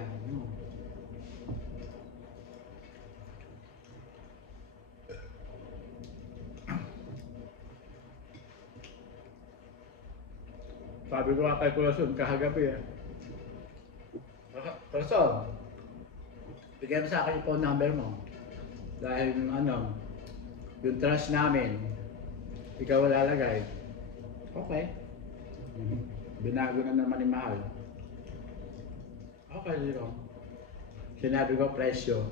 Sabi ko nga kay Kulason kahagabi Kulason, bigyan mo sa akin yung phone number mo. Dahil yung trust namin, ikaw lalagay. Okay. Binago na naman ni Mahal. Okay, zero. Sinabi ko presyo.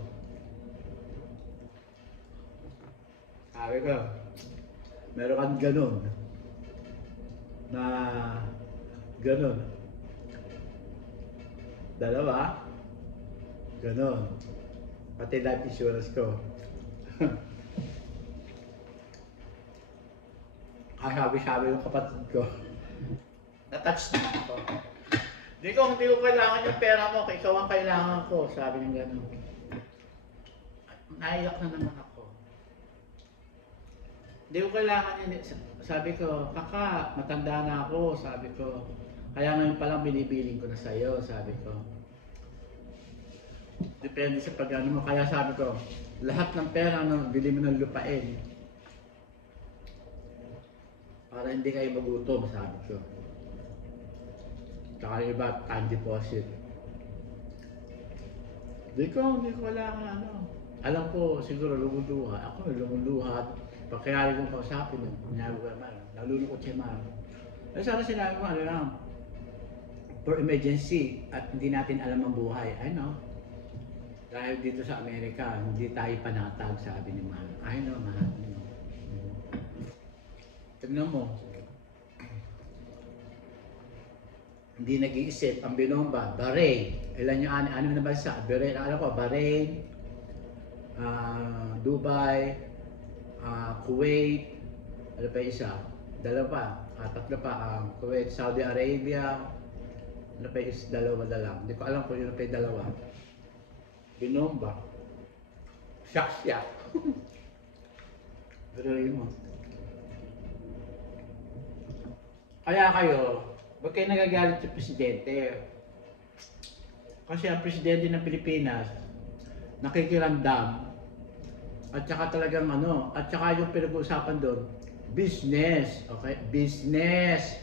Sabi ko, meron kang ganun. Na ganun. Dalawa. Ganun. Pati life insurance ko. Sabi ng kapatid ko. Na-touch na ako. Hindi ko kailangan yung pera mo, ikaw ang kailangan ko. Sabi ng gano'n. Naiyak na naman ako. Hindi ko kailangan yun. Sabi ko, kaka, matanda na ako. Sabi ko, kaya ngayon palang binibiling ko na sa'yo. Sabi ko. Depende sa pag-ano mo. Kaya sabi ko, lahat ng pera bili mo ng lupain. Para hindi kayo magutom, sabi ko. Tsaka yung iba, time deposit. Hindi ko kailangan Alam ko, siguro lumuluha. Ako lumuluha. Pagkayari kong kausapin, nalulungkot siya man. Eh sana sinabi mo, for emergency at hindi natin alam ang buhay. I know. Dahil dito sa Amerika, hindi tayo panatag, sabi ni Mahal. I know, Mahal. Tignan mo. Hindi nag-iisip ang binomba. Bahrain. Ilan yung anim na bansa? Bahrain, Dubai, Kuwait, ano pa isa? Tatlo pa. Kuwait, Saudi Arabia, ano pa isa? Dalawa na lang. Hindi ko alam kung yun pa yung dalawa. Binomba. Siyak. Pero yun mo. Kaya kayo, huwag kayo nagagalit sa presidente. Kasi ang presidente ng Pilipinas, nakikiramdam, at saka talagang at saka yung pinag-uusapan doon, business, okay? Business.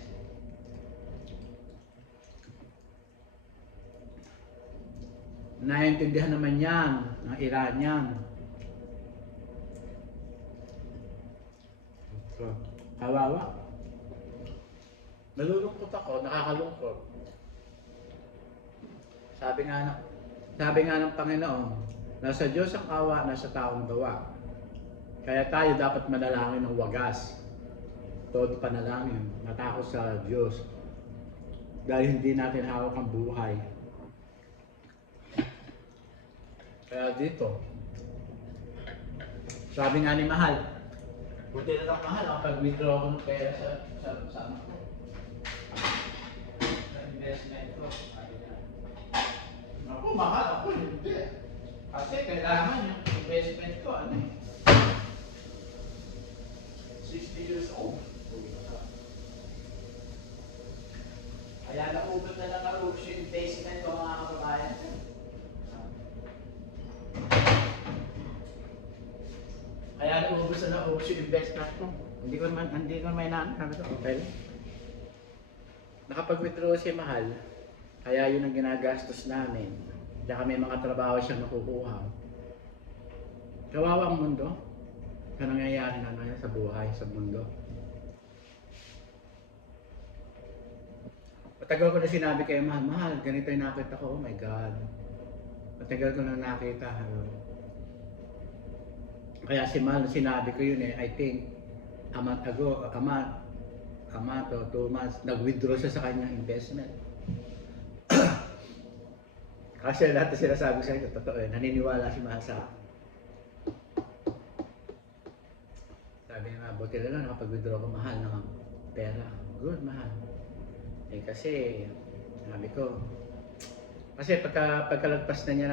Naiintindihan naman yan, ng Iranian. Kawawa. Nalulungkot ako, nakakalungkot. Sabi nga ng Panginoon, nasa Diyos ang awa, nasa taong gawa. Kaya tayo dapat manalangin ng wagas. Todo panalangin, matakot sa Diyos. Dahil hindi natin hawak ang buhay. Kaya dito, sabi nga ni Mahal, buti na lang Mahal, kapag-withdraw ako ng pera sa anak ko. Sa investment ko. Naku, Mahal ako, hindi. Kasi kailangan yung investment ko, 60 years old. Kaya naubot na lang ang yung investment ko mga kababayan. Kaya naubos yung investment ko. Hindi ko naman inaano. Okay. Nakapag-withdraw si Mahal, kaya yun ang ginagastos namin. Kaya may mga trabaho siyang nakukuha. Kawawa ang mundo. Ano nangyayari na ngayon sa buhay, sa mundo. Matagal ko na sinabi kay Mahal, ganito yung nakita ko, oh my God. Matagal ko na nakita. Kaya si Mahal, sinabi ko yun I think, a month ago, a month o 2 months, nag-withdraw siya sa kanyang investment. Kasi lahat na sinasabi sa ito, totoo naniniwala si Mahal sa akin. Sabi niya, buti na lang nakapag-withdraw ko Mahal ng pera. Good, Mahal. Kasi, sabi ko, kasi pagkalagpas na niya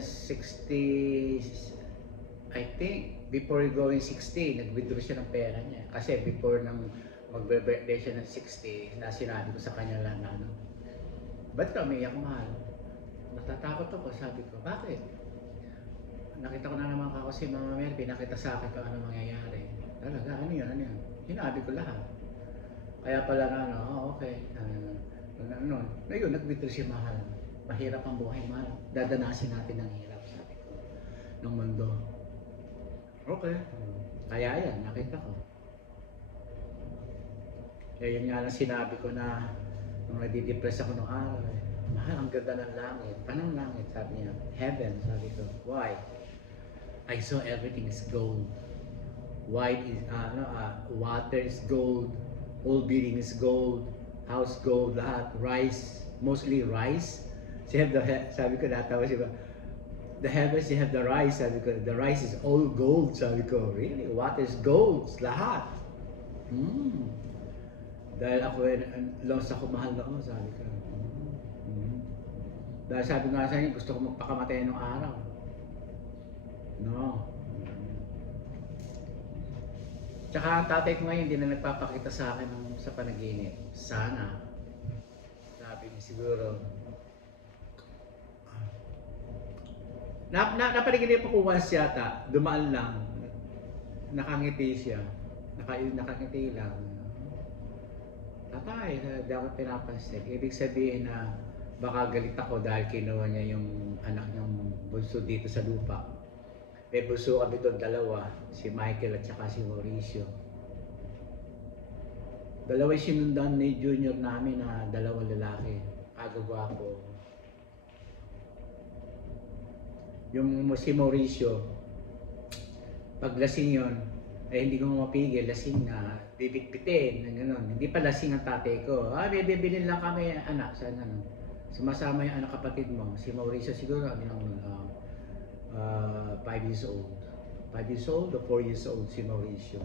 60, I think, before going 60, nag-withdraw siya ng pera niya. Kasi before nang magbe-birthday siya ng 60, na sinabi ko sa kanya lang na ba't ka umiyak, Mahal? Natatakot ako, sabi ko. Bakit? Nakita ko na naman ako si Mama Mel, pinakita sa akin kung ano mangyayari. Talaga, ano yan? Sinabi ko lahat. Kaya pala okay. Ngayon, nag-withdraw si Mahal. Mahirap ang buhay, Mahal. Dadanasin natin ang hirap, sabi ko, ng mundo. Okay. Kaya yan, nakita ko. Kaya yun nga lang sinabi ko na nung nadidepress ako nung araw. Mahal, ang ganda ng langit. Anong langit? Sabi niya, heaven. Sabi ko, why? I saw everything is gold. Water is gold. All building is gold. House gold, lahat. Rice, mostly rice. Sabi ko, natawa siya ba? The heavens, you have the rice. Sabi ko, the rice is all gold. Sabi ko, really? Water is gold. Lahat. Dahil ako, lost ako, Mahal ako. Sabi ko. Dahil sabi nga sa inyo, gusto ko magpakamatay ng araw. No. Tsaka ang tatay ko ngayon, hindi na nagpapakita sa akin sa panaginip. Sana. Sabi niya siguro. Napanaginip ako once yata. Dumaan lang. Nakangiti siya. Nakangiti lang. Tatay, hindi ako pinapansin. Ibig sabihin na baka galit ako dahil kinuha niya yung anak niyang bunso dito sa lupa. May bunso kami doon, dalawa. Si Michael at saka si Mauricio. Dalawa sinundan ni junior namin na dalawang lalaki. Agagwapo. Yung si Mauricio, pag lasing yun, hindi ko mapigil, lasing na, bibitbitin, gano'n. Hindi pa lasing ang tatay ko. Bibilin lang kami, anak, saan ano. Sumasama yung anak kapatid mo. Si Mauricio siguro, 5 years old. 5 years old o 4 years old si Mauricio.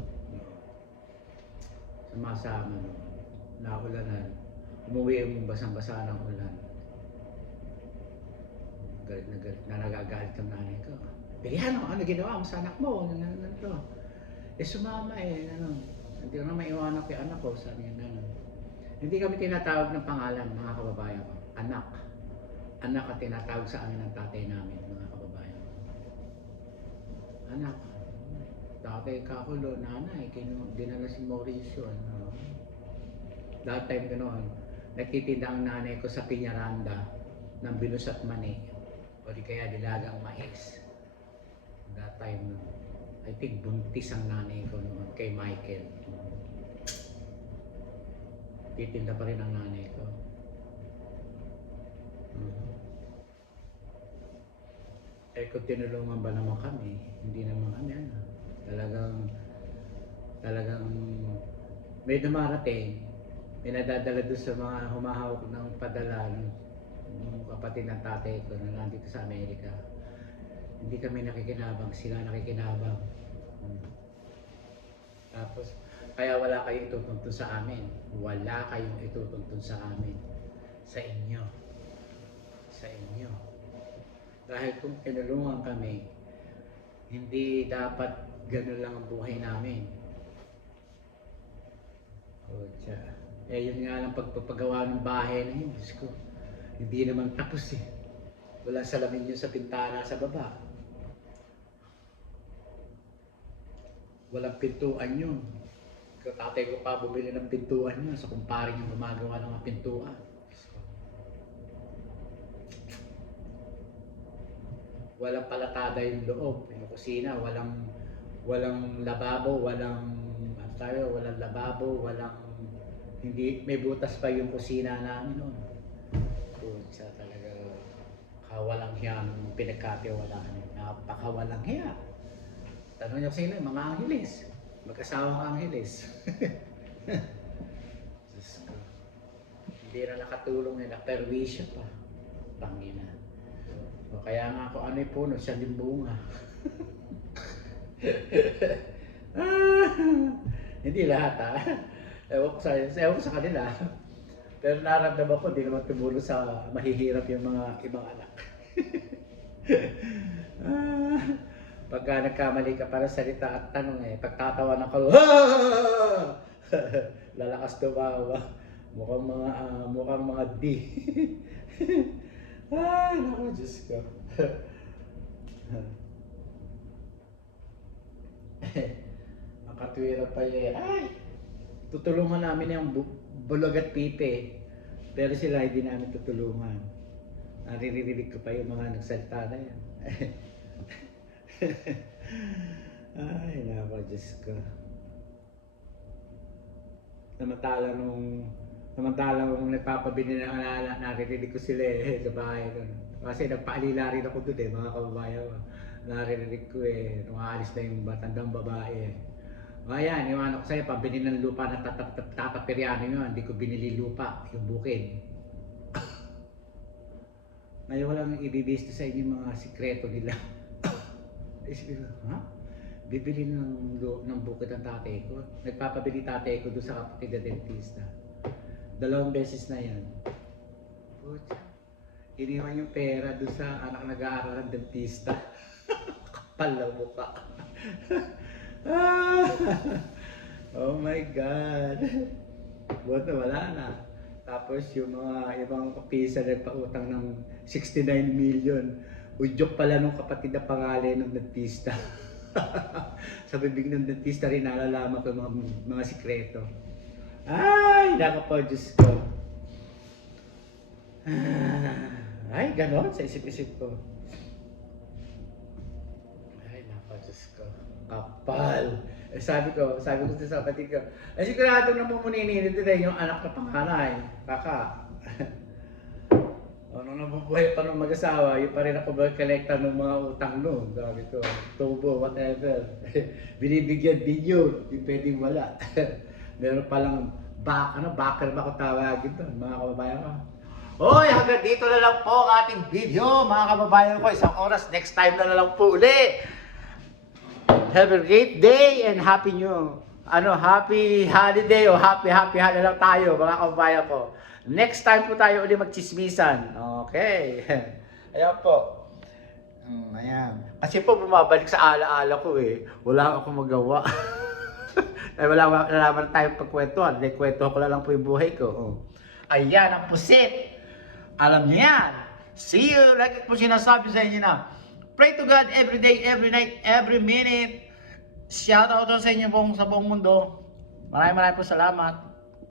Sumasama, naulanan. Umuwi yung basang-basa ng ulan. Galit na galit, nagagalit ang nanay ko. Bilihan ano ginawa mo sa anak mo? Sumama hindi ko na maiwanan ko yung anak ko, sabi niya gano'n. Hindi kami tinatawag ng pangalan, mga kababayan ko. Anak. Anak at tinatawag sa amin ng tatay namin, mga kababayan ko. Anak. Tatay kakulo, nanay, dinala si Mauricio. That time gano'n, nagtitinda ang nanay ko sa Piñaranda ng binus at mani. O di kaya dilagang mais. That time, I think buntis ang nanay ko noon kay Michael. nagtitinda pa rin ang nanay ko. Mhm. Eh kung tinulungan ba naman kami, hindi naman kami ano. Talagang may dumarating, may nadadala doon sa mga humahawak ng padala ng kapatid ng tatay ko na nandito sa Amerika. Hindi kami nakikinabang, sila nakikinabang. Tapos, kaya wala kayong itutuntun sa amin. Wala kayong itutuntun sa amin. Sa inyo. Sa inyo. Dahil kung tinulungan kami, hindi dapat ganun lang ang buhay namin. Kutya. Eh yun nga lang pagpapagawa ng bahay na yun, Diyos ko. Hindi naman tapos eh. Walang salamin yun sa pintana sa baba. Walang pintuan yun. Tatay ko pa bumili ng pintuan yun sa kumpare yung gumagawa ng mga pintuan. Walang palatada yung loob, yung kusina, walang lababo, walang lababo, hindi, may butas pa yung kusina namin noon. Kutsa talaga, kawalang hiya ng pinagkatiwalaan. Napakawalang hiya. Tanong niyo sino, mga Angeles. Mag-asawang Angeles. Diyos ko. Hindi na nakatulong na perwisyo pa. Pangina. O kaya nga kung ano yung puno, siya din bunga. Hindi lahat ha. Ewan ko sa kanila. Pero naramdaman ko, hindi naman tumulong sa mahihirap yung mga ibang anak. Pagka nagkamali ka para salita at tanong pagtatawa na ko, lalakas tumawa. Mukhang mga D. Ay, naku, Diyos ko. Ang katwira pa ay, tutulungan namin yung bulog at pipe. Pero sila hindi namin tutulungan. Naririnig ko pa yung mga nagsalita na yan. Ay, naku, Diyos ko. Samantalang nung nagpapabili ng alala, naririnig ko sila sa bahay doon. Kasi nagpaalila rin ako doon mga kababayan ko. Naririnig ko nung aalis na yung batandang babae. Ayan, iwan ako sa'yo, pabili ng lupa na tatapiryanin nyo, hindi ko binili lupa, yung bukid. Ngayon walang ibibis sa inyo mga sikreto nila. Isipin ko, ha? Bibili ng bukid ang tatay ko. Nagpapabili tatay ko doon sa kapatid na dentista. 2 beses na yan. Putya. Iniwan yung pera doon sa anak nag-aaral ng dentista. Kapal na mukha. Oh my God. Buhat na wala na. Tapos yung mga ibang kapisa nagpautang ng 69 million. Udyok pala nung kapatid na pangalan ng dentista. Sa bibig ng dentista rin nalalaman ko mga sikreto. Ay, naku po, Diyos ko. Ay, ganon sa isip-isip ko. Ay, naku, Diyos ko. Kapal. Sabi ko sa kapatid ko, sigurado na mumuninit din yung anak na panganay. Kaka. Nung nabubuhay pa ng mag-asawa, yung pa rin ako mag-collecta ng mga utang noon. Sabi ko, tubo, whatever. Binibigyan din yun, yung pwedeng wala. Meron palang backer ba kung tawagin to, mga kababayan ko. Hoy, hanggang dito na lang po ang ating video, mga kababayan ko. 1 oras, next time na lang po uli. Have a great day and happy holiday o happy holiday lang tayo, mga kababayan ko. Next time po tayo uli magchismisan. Okay. Ayan po. Ayan. Kasi po bumabalik sa alaala ko Wala akong magawa. Wala naman tayong pagkwentuhan. Kwento ko lang po yung buhay ko. Ayan ang pusit. Alam niyo yan. See you. Like po sinasabi sa inyo na. Pray to God every day, every night, every minute. Shout out sa inyo sa buong mundo. Maraming po salamat.